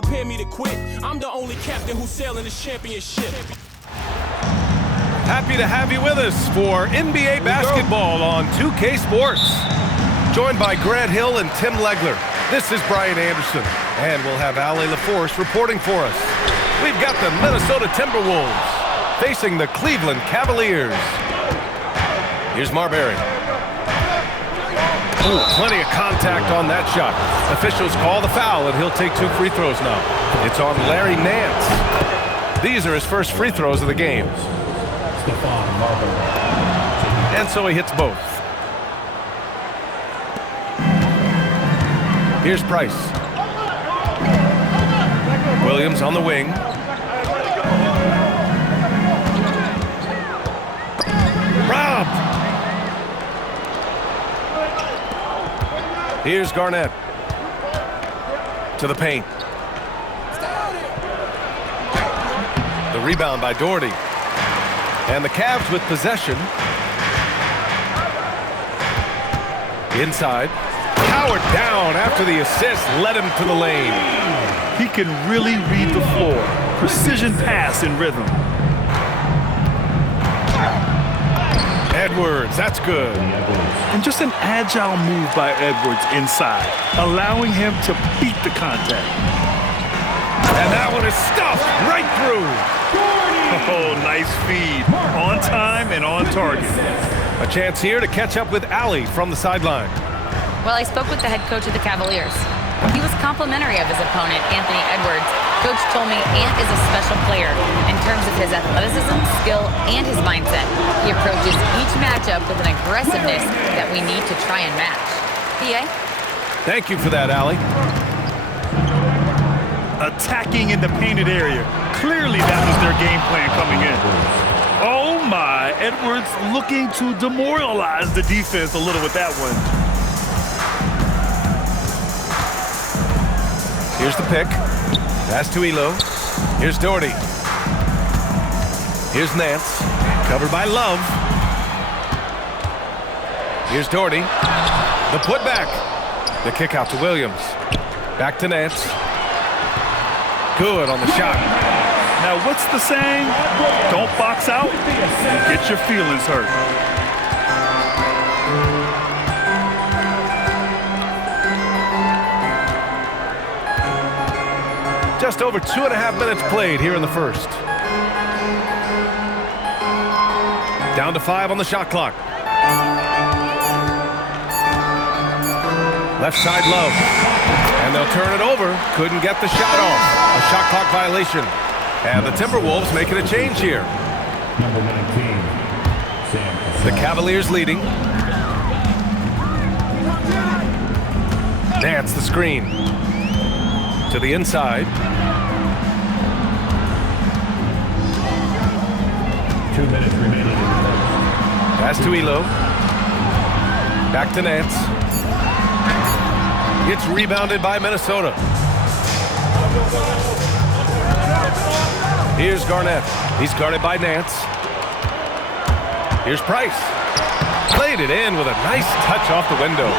prepare me to quit. I'm the only captain who's sailing this championship. Happy to have you with us for NBA basketball on 2K Sports. Joined by Grant Hill and Tim Legler. This is Brian Anderson, and we'll have Ali LaForce reporting for us. We've got the Minnesota Timberwolves facing the Cleveland Cavaliers. Here's Marbury. Ooh, plenty of contact on that shot. Officials call the foul, and he'll take 2 free throws now. It's on Larry Nance. These are his first free throws of the game. And so he hits both. Here's Price. Williams on the wing. Robbed. Here's Garnett. To the paint. The rebound by Doherty. And the Cavs with possession. Inside. Howard down after the assist led him to the lane. He can really read the floor. Precision pass in rhythm. Edwards, that's good. And just an agile move by Edwards inside, allowing him to beat the contact. And that one is stuffed right through. Oh, nice feed. On time and on target. A chance here to catch up with Ali from the sideline. Well, I spoke with the head coach of the Cavaliers. He was complimentary of his opponent, Anthony Edwards. Coach told me Ant is a special player in terms of his athleticism, skill, and his mindset. He approaches each matchup with an aggressiveness that we need to try and match. PA? Thank you for that, Ali. Attacking in the painted area. Clearly that was their game plan coming in. Oh my, Edwards looking to demoralize the defense a little with that one. Here's the pick. Pass to Elo. Here's Doherty. Here's Nance. Covered by Love. Here's Doherty. The putback. The kick out to Williams. Back to Nance. Good on the shot. Now what's the saying? Don't box out. Get your feelings hurt. Just over 2.5 minutes played here in the first. Down to 5 on the shot clock. Left side Love. And they'll turn it over. Couldn't get the shot off. A shot clock violation. And the Timberwolves making a change here. Number 19, Sam. The Cavaliers leading. Nance the screen. To the inside. 2 minutes remaining. Pass to Elo. Back to Nance. It's rebounded by Minnesota. Here's Garnett. He's guarded by Nance. Here's Price. Played it in with a nice touch off the window.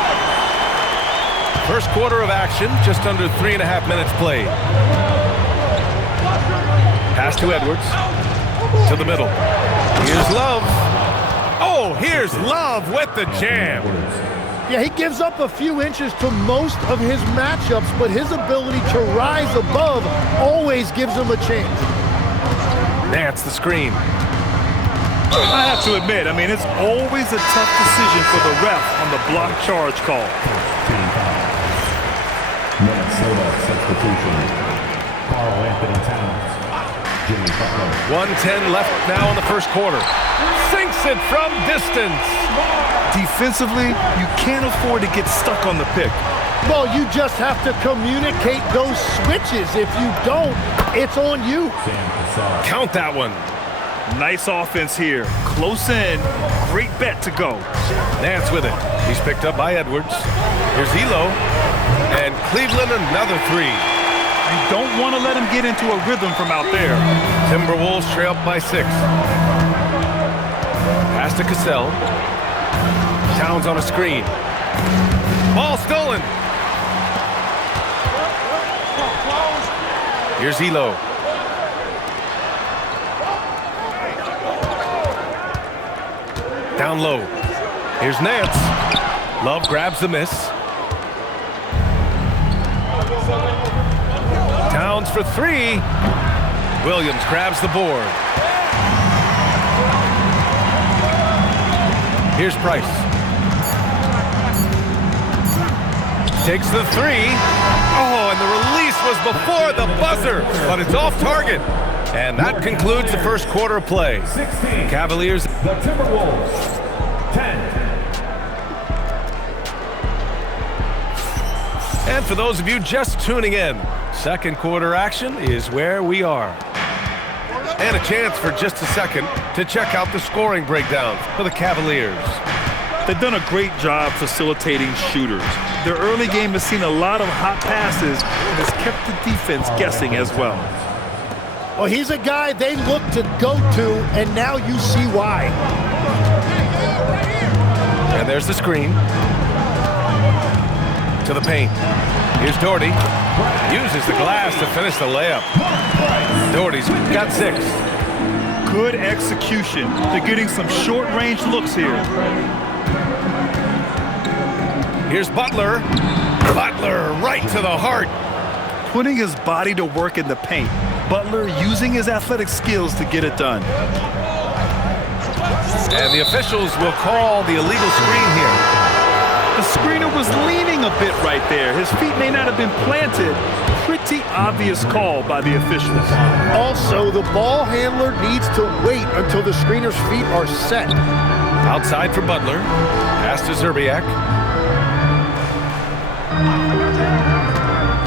First quarter of action, just under 3.5 minutes played. Pass to Edwards. To the middle. Here's Love. Oh, here's Love with the jam. Yeah, he gives up a few inches to most of his matchups, but his ability to rise above always gives him a chance. Nance the screen. I have to admit, it's always a tough decision for the ref on the block charge call. Minnesota substitution. Carl Anthony Towns. Jimmy Butler. 1:10 left now in the first quarter. Sinks it from distance. Defensively, you can't afford to get stuck on the pick. Well, you just have to communicate those switches. If you don't, it's on you. Count that one. Nice offense here. Close in. Great bet to go. Nance with it. He's picked up by Edwards. Here's Elo. And Cleveland another three. You don't want to let him get into a rhythm from out there. Timberwolves trail by 6. Pass to Cassell. Towns on a screen. Ball stolen. Here's Elo. Down low. Here's Nance. Love grabs the miss. Towns for three. Williams grabs the board. Here's Price. Takes the three. Oh, and the release was before the buzzer, but it's off target. And that concludes the first quarter of play. 16. Cavaliers. The Timberwolves. 10. And for those of you just tuning in, second quarter action is where we are. And a chance for just a second to check out the scoring breakdown for the Cavaliers. They've done a great job facilitating shooters. Their early game has seen a lot of hot passes and has kept the defense guessing as well. Well, he's a guy they look to go to, and now you see why. And there's the screen. To the paint. Here's Doherty. Uses the glass to finish the layup. Doherty's got 6. Good execution. They're getting some short-range looks here. Here's Butler. Butler right to the heart. Putting his body to work in the paint. Butler using his athletic skills to get it done. And the officials will call the illegal screen here. The screener was leaning a bit right there. His feet may not have been planted. Pretty obvious call by the officials. Also, the ball handler needs to wait until the screener's feet are set. Outside for Butler. Pass to Zerbiak.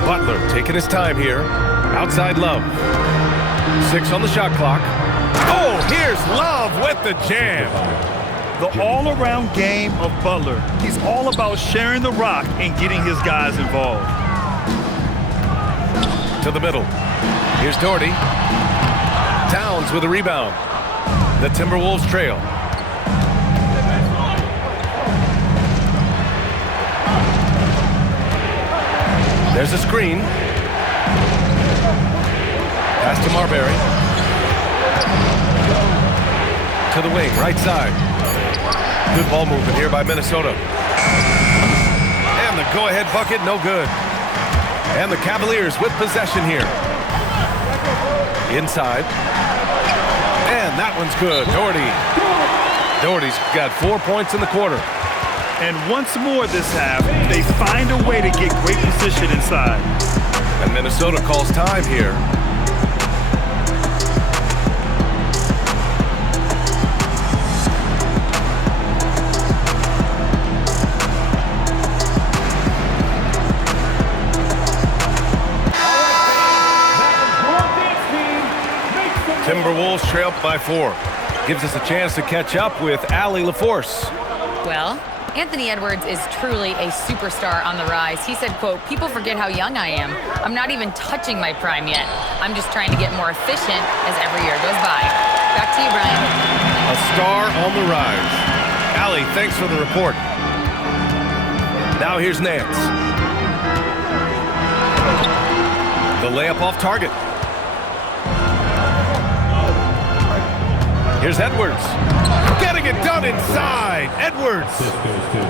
Butler taking his time here. Outside Love. 6 on the shot clock. Oh, here's Love with the jam. The all-around game of Butler. He's all about sharing the rock and getting his guys involved. To the middle. Here's Doherty. Towns with a rebound. The Timberwolves trail. There's a screen. Pass to Marbury. To the wing, right side. Good ball movement here by Minnesota. And the go-ahead bucket, no good. And the Cavaliers with possession here. Inside. And that one's good. Doherty. Doherty's got 4 points in the quarter. And once more this half, they find a way to get great position inside. And Minnesota calls time here. Timberwolves trail by 4. Gives us a chance to catch up with Allie LaForce. Well, Anthony Edwards is truly a superstar on the rise. He said, quote, "People forget how young I am. I'm not even touching my prime yet. I'm just trying to get more efficient as every year goes by." Back to you, Brian. A star on the rise. Allie, thanks for the report. Now here's Nance. The layup off target. Here's Edwards. Getting it done inside. Edwards.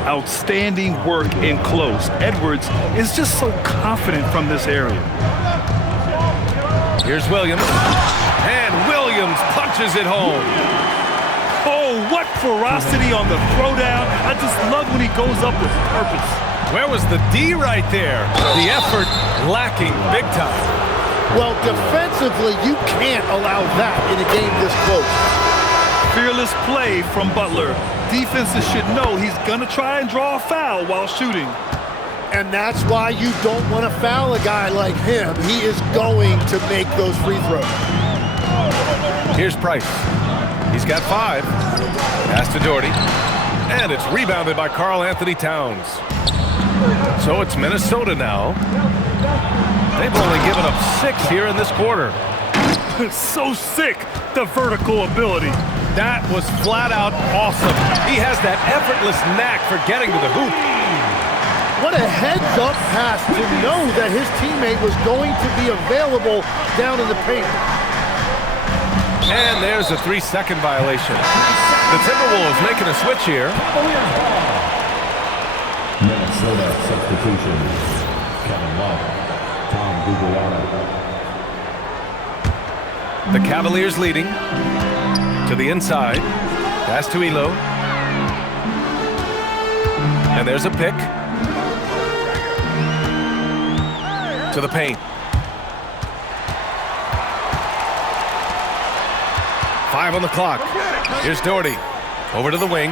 Outstanding work in close. Edwards is just so confident from this area. Here's Williams. And Williams punches it home. Oh, what ferocity on the throwdown. I just love when he goes up with purpose. Where was the D right there? The effort lacking big time. Well, defensively, you can't allow that in a game this close. Fearless play from Butler. Defenses should know he's gonna try and draw a foul while shooting. And that's why you don't want to foul a guy like him. He is going to make those free throws. Here's Price. He's got 5. Pass to Doherty. And it's rebounded by Karl Anthony Towns. So it's Minnesota now. They've only given up 6 here in this quarter. So sick, the vertical ability. That was flat out awesome. He has that effortless knack for getting to the hoop. What a heads-up pass to know that his teammate was going to be available down in the paint. And there's a 3-second violation. The Timberwolves making a switch here. Minnesota substitution. Kevin Love. Tom Guglielmo. The Cavaliers leading. To the inside. Pass to Elo. And there's a pick. To the paint. 5 on the clock. Here's Doherty. Over to the wing.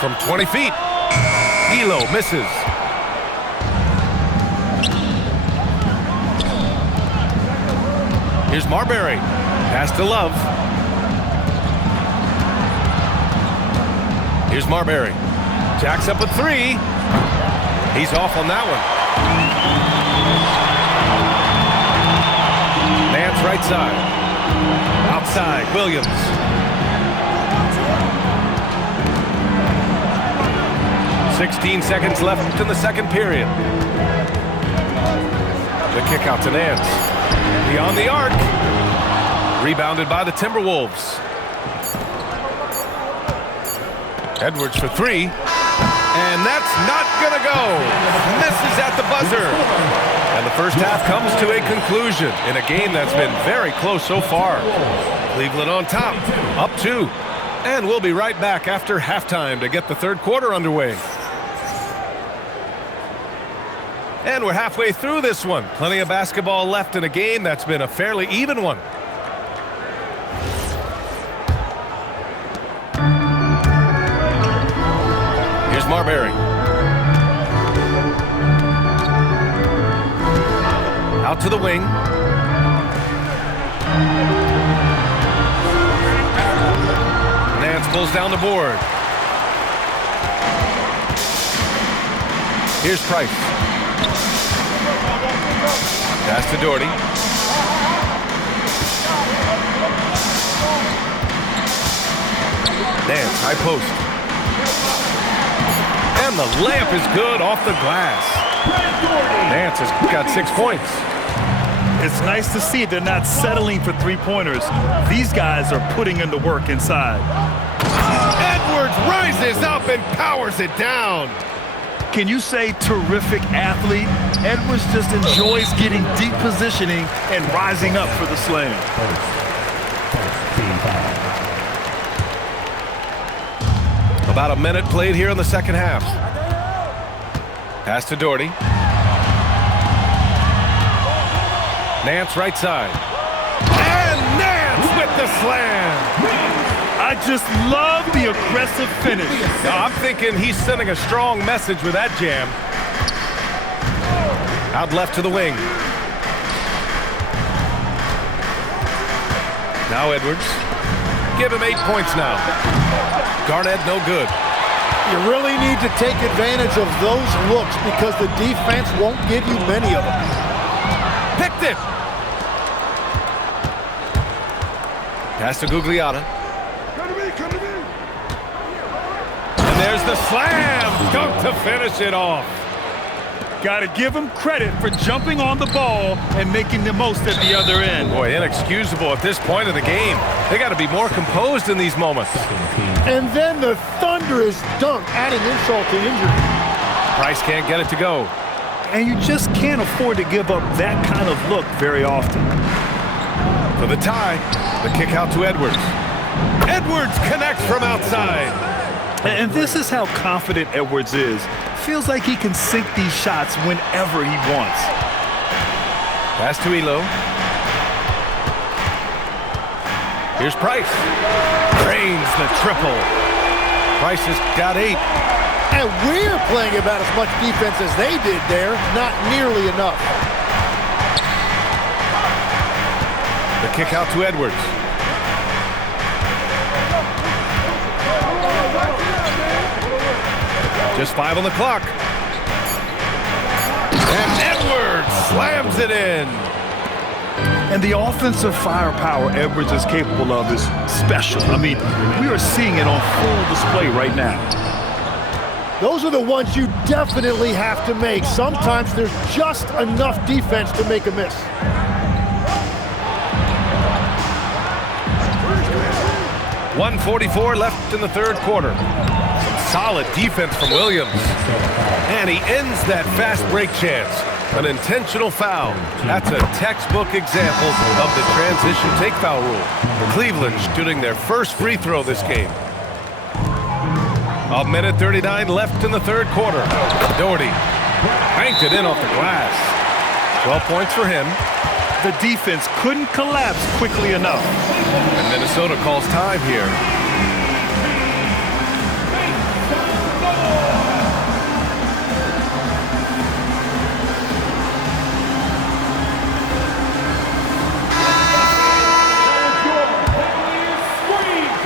From 20 feet. Elo misses. Here's Marbury. Pass to Love. Here's Marbury. Jacks up a 3. He's off on that one. Nance right side. Outside, Williams. "16 seconds left in the second period. The kick out to Nance. Beyond the arc. Rebounded by the Timberwolves. Edwards for 3. And that's not gonna go. Misses at the buzzer. And the first half comes to a conclusion in a game that's been very close so far. Cleveland on top, up 2. And we'll be right back after halftime to get the third quarter underway. And we're halfway through this one. Plenty of basketball left in a game that's been a fairly even one. Here's Marbury. Out to the wing. Nance pulls down the board. Here's Price. Pass to Doherty. Nance, high post. And the layup is good off the glass. Nance has got 6 points. It's nice to see they're not settling for three-pointers. These guys are putting in the work inside. Edwards rises up and powers it down. Can you say terrific athlete? Edwards just enjoys getting deep positioning and rising up for the slam. About a minute played here in the second half. Pass to Doherty. Nance right side. And Nance with the slam. I just love the aggressive finish. Now, I'm thinking he's sending a strong message with that jam. Out left to the wing. Now Edwards. Give him 8 points now. Garnett no good. You really need to take advantage of those looks because the defense won't give you many of them. Picked it. Pass to Gugliotta. And there's the slam. Dunk to finish it off. Got to give him credit for jumping on the ball and making the most at the other end. Boy, inexcusable at this point of the game. They got to be more composed in these moments. And then the thunderous dunk, adding insult to injury. Price can't get it to go. And you just can't afford to give up that kind of look very often. For the tie, the kick out to Edwards. Edwards connects from outside. And this is how confident Edwards is. Feels like he can sink these shots whenever he wants. Pass to Elo. Here's Price. Drains the triple. Price has got 8. And we're playing about as much defense as they did there. Not nearly enough. The kick out to Edwards. Just 5 on the clock. And Edwards slams it in. And the offensive firepower Edwards is capable of is special. I mean, we are seeing it on full display right now. Those are the ones you definitely have to make. Sometimes there's just enough defense to make a miss. .144 left in the third quarter. Some solid defense from Williams. And he ends that fast break chance. An intentional foul. That's a textbook example of the transition take foul rule. Cleveland shooting their first free throw this game. 1:39 left in the third quarter. Doherty banked it in off the glass. 12 points for him. The defense couldn't collapse quickly enough. And Minnesota calls time here.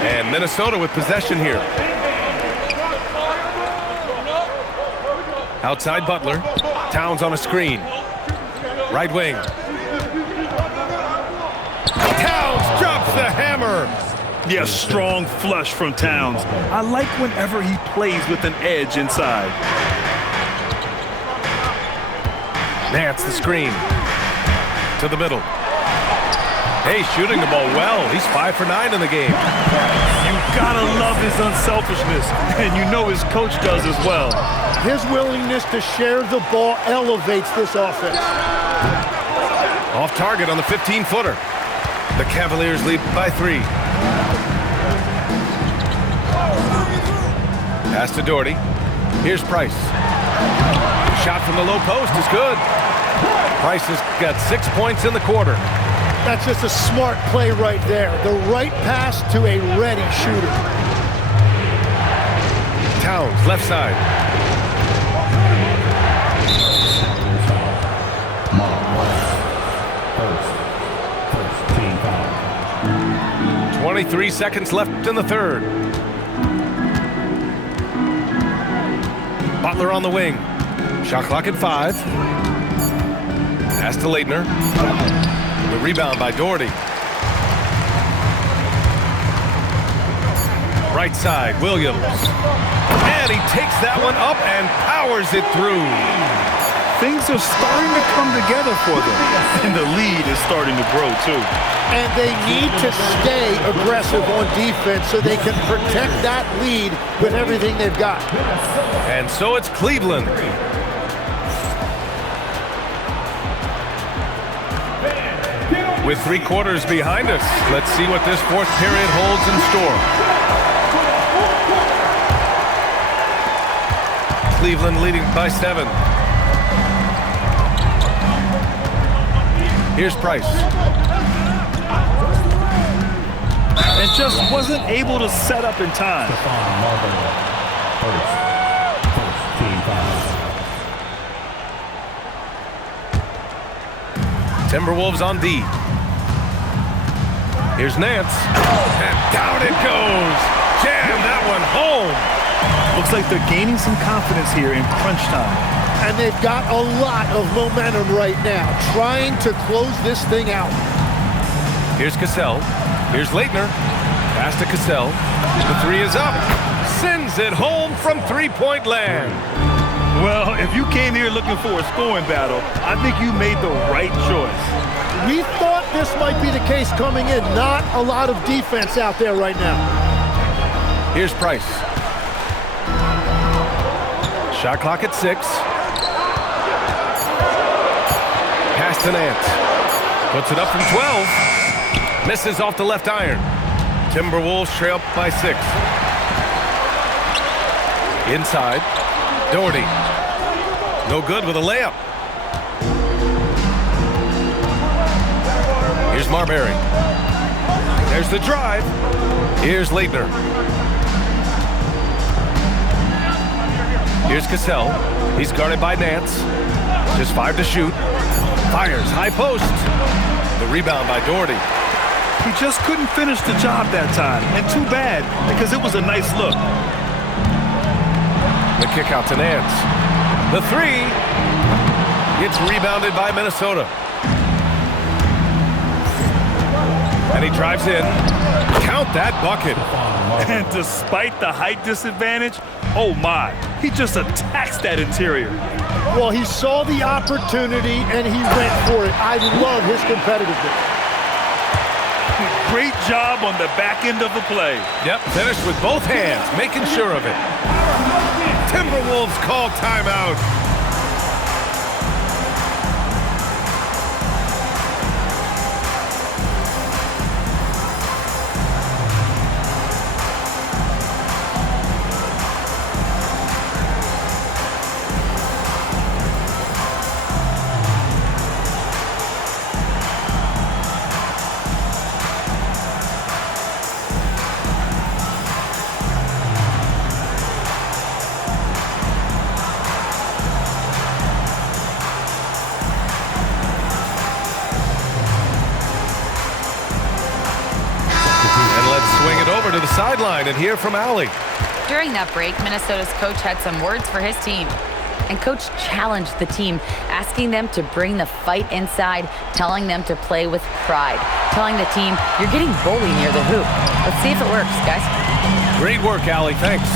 And Minnesota with possession here. Outside Butler. Towns on a screen. Right wing. Towns drops the hammer. Yeah, strong flush from Towns. I like whenever he plays with an edge inside. Nance the screen. To the middle. Hey, shooting the ball well. He's 5 for 9 in the game. You gotta love his unselfishness, and you know his coach does as well. His willingness to share the ball elevates this offense. Off target on the 15-footer. The Cavaliers lead by 3. Pass to Doherty. Here's Price. Shot from the low post is good. Price has got 6 points in the quarter. That's just a smart play right there. The right pass to a ready shooter. Towns, left side. First team foul. 23 seconds left in the third. Butler on the wing. Shot clock at 5. Pass to Leitner. The rebound by Doherty. Right side, Williams. And he takes that one up and powers it through. Things are starting to come together for them, and the lead is starting to grow too. And they need to stay aggressive on defense so they can protect that lead with everything they've got. And so it's Cleveland. With 3 quarters behind us, let's see what this fourth period holds in store. Cleveland leading by 7. Here's Price. And just wasn't able to set up in time. First team foul. Timberwolves on D. Here's Nance. And down it goes. Jam that one home. Looks like they're gaining some confidence here in crunch time. And they've got a lot of momentum right now, trying to close this thing out. Here's Cassell. Here's Leitner. Pass to Cassell. The 3 is up. Sends it home from three-point land. Well, if you came here looking for a scoring battle, I think you made the right choice. We thought this might be the case coming in. Not a lot of defense out there right now. Here's Price. Shot clock at 6. Pass to Nance. Puts it up from 12. Misses off the left iron. Timberwolves trail by 6. Inside. Doherty. No good with a layup. Here's Marbury. There's the drive. Here's Leitner. Here's Cassell. He's guarded by Nance. Just 5 to shoot. Fires, high post. The rebound by Doherty. He just couldn't finish the job that time, and too bad, because it was a nice look. The kick out to Nance. The 3. It's rebounded by Minnesota. And he drives in. Count that bucket. And despite the height disadvantage, Oh my, he just attacks that interior. Well, he saw the opportunity and he went for it. I love his competitiveness. Great job on the back end of the play. Yep, finished with both hands, making sure of it. Timberwolves call timeout. Swing it over to the sideline and hear from Allie. During that break, Minnesota's coach had some words for his team. And coach challenged the team, asking them to bring the fight inside, telling them to play with pride, telling the team, you're getting bullied near the hoop. Let's see if it works, guys. Great work, Allie. Thanks.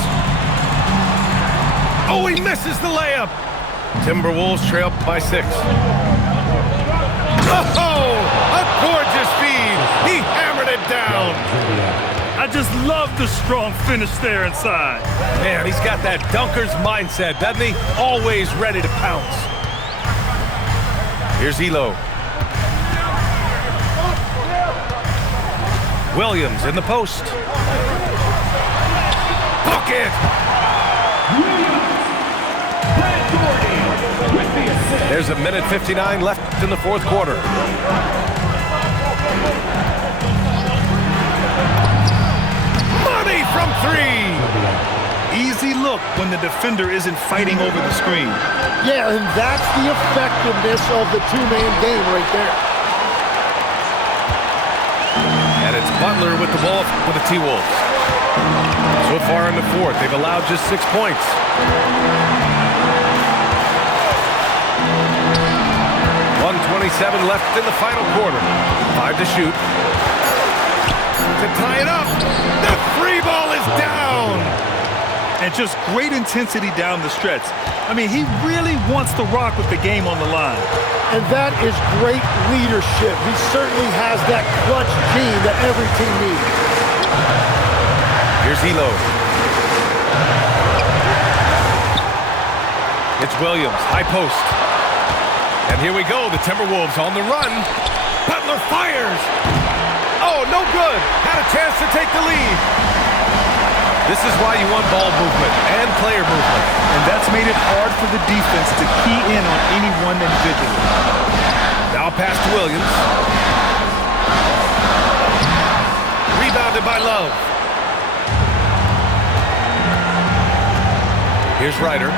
Oh, he misses the layup. Timberwolves trail by 6. Oh, a gorgeous feed. He hammered it down. I just love the strong finish there inside. Man, he's got that dunker's mindset, doesn't he? Always ready to pounce. Here's Elo. Williams in the post. Bucket! There's a minute 59 left in the fourth quarter. Money from 3! Easy look when the defender isn't fighting over the screen. Yeah, and that's the effectiveness of the two-man game right there. And it's Butler with the ball for the T-Wolves. So far in the fourth, they've allowed just 6 points. 1:27 left in the final quarter. 5 to shoot. To tie it up. The 3 ball is down. And just great intensity down the stretch. I mean, he really wants to rock with the game on the line. And that is great leadership. He certainly has that clutch gene that every team needs. Here's Elo. It's Williams, high post. And here we go, the Timberwolves on the run. Butler fires. Oh, no good. Had a chance to take the lead. This is why you want ball movement and player movement. And that's made it hard for the defense to key in on any one individual. Now pass to Williams. Rebounded by Love. Here's Ryder.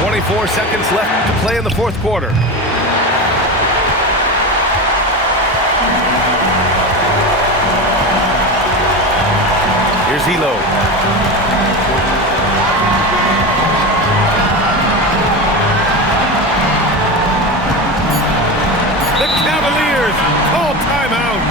24 seconds left to play in the fourth quarter. Here's Elo. The Cavaliers call timeout.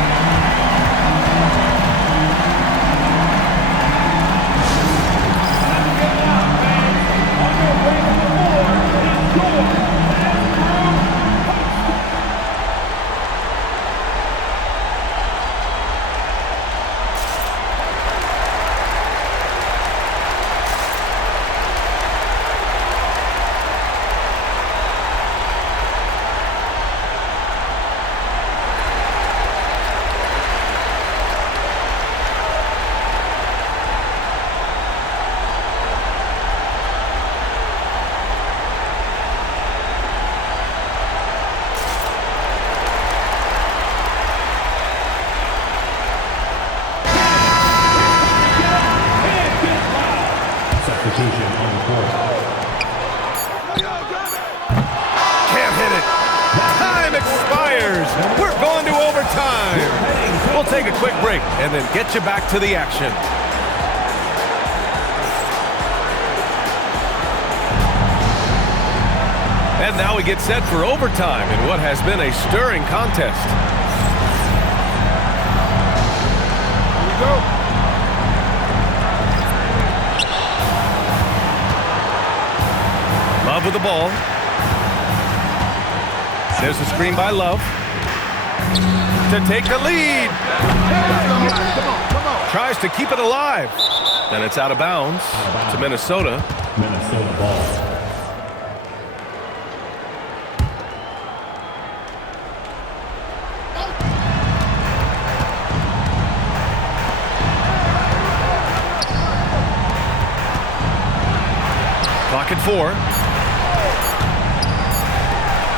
Can't hit it. Time expires. We're going to overtime. We'll take a quick break and then get you back to the action. And now we get set for overtime in what has been a stirring contest. go. Love with the ball. There's a screen by Love to take the lead. Come on. Tries to keep it alive. Then it's out of bounds to Minnesota. Minnesota ball. Clock at 4.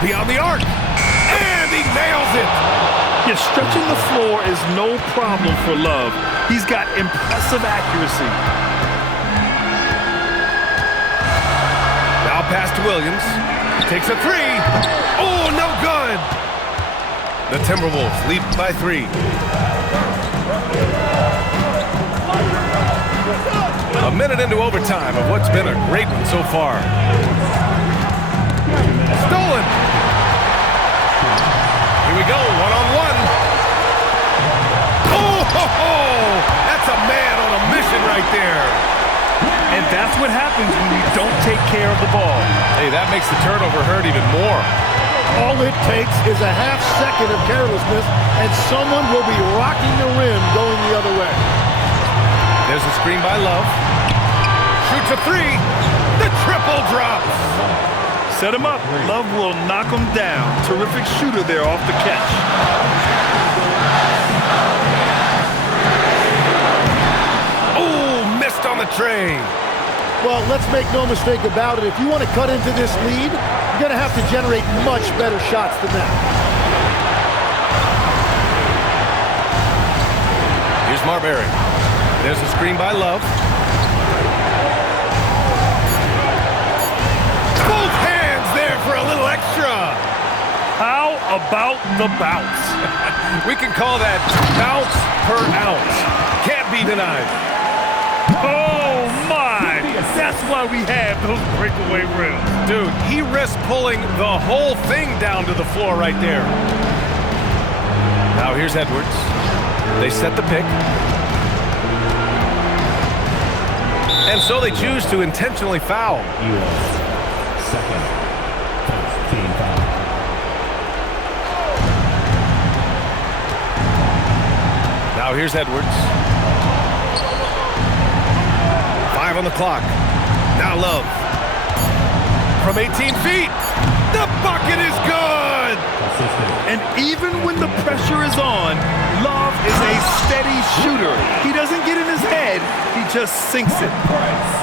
Beyond the arc. And he nails it. Yeah, stretching the floor is no problem for Love. He's got impressive accuracy. Now pass to Williams. Takes a 3. Oh, no good. The Timberwolves lead by 3. A minute into overtime of what's been a great one so far. Stolen. Here we go, one-on-one. Oh, ho, ho. That's a man on a mission right there. And that's what happens when you don't take care of the ball. Hey, that makes the turnover hurt even more. All it takes is a half second of carelessness, and someone will be rocking the rim going the other way. There's a screen by Love. Shoots a 3. The triple drops. Set him up. Love will knock him down. Terrific shooter there off the catch. Oh, missed on the tray. Well, let's make no mistake about it. If you want to cut into this lead, you're going to have to generate much better shots than that. Here's Marbury. There's a screen by Love. Both hands there for a little extra. How about the bounce? We can call that bounce per ounce. Can't be denied. Oh, my. That's why we have those breakaway rims. Dude, he risked pulling the whole thing down to the floor right there. Now here's Edwards. They set the pick. And so they choose to intentionally foul. U.S. second. First team foul. Now here's Edwards. 5 on the clock. Now Love. From 18 feet. The bucket is good. And even when the pressure is on, Love is a steady shooter. He doesn't get in his head, he just sinks it.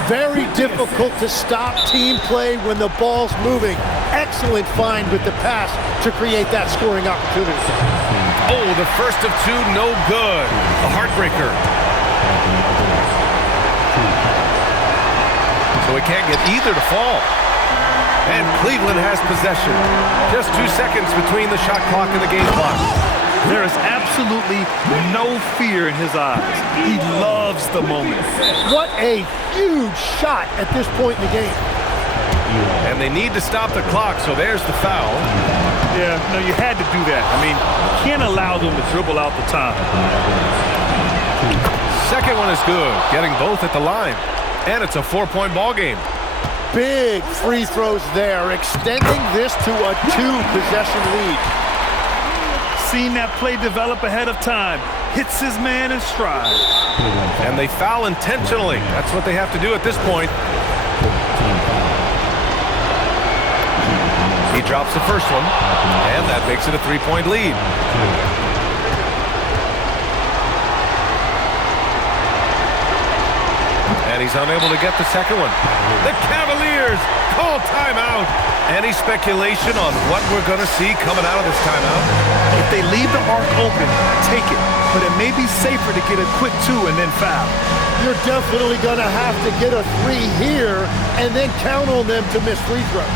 Very difficult to stop team play when the ball's moving. Excellent find with the pass to create that scoring opportunity. Oh, the first of 2, no good. A heartbreaker. So he can't get either to fall. And Cleveland has possession. Just 2 seconds between the shot clock and the game clock. There is absolutely no fear in his eyes. He loves the moment. What a huge shot at this point in the game. And they need to stop the clock, so there's the foul. Yeah, no, you had to do that. I mean, you can't allow them to dribble out the time. Second one is good, getting both at the line. And it's a 4-point ball game. Big free throws there, extending this to a 2-possession lead. Seen that play develop ahead of time. Hits his man in stride. And they foul intentionally. That's what they have to do at this point. He drops the first one, and that makes it a 3-point lead. And he's unable to get the second one. The Cavaliers call timeout. Any speculation on what we're going to see coming out of this timeout? If they leave the arc open, take it. But it may be safer to get a quick 2 and then foul. You're definitely going to have to get a 3 here and then count on them to miss free throws.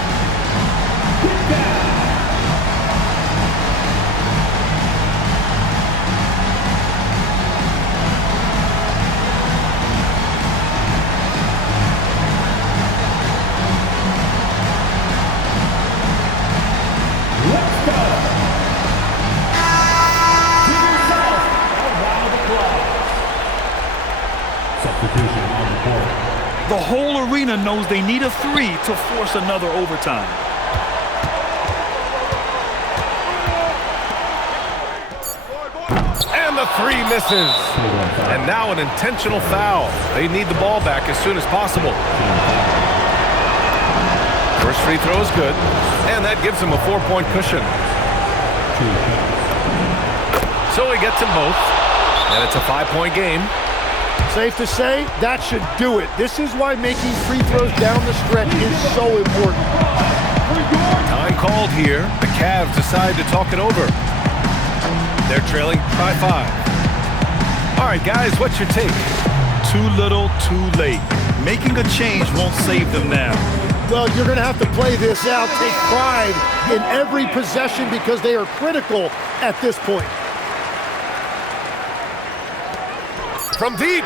The whole arena knows they need a 3 to force another overtime. And the 3 misses. And now an intentional foul. They need the ball back as soon as possible. First free throw is good, and that gives him a 4-point cushion. So he gets them both, and it's a 5-point game. Safe to say, that should do it. This is why making free throws down the stretch is so important. Time called here. The Cavs decide to talk it over. They're trailing by 5. All right, guys, what's your take? Too little, too late. Making a change won't save them now. Well, you're going to have to play this out, take pride in every possession because they are critical at this point. From deep.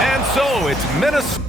And so it's Minnesota.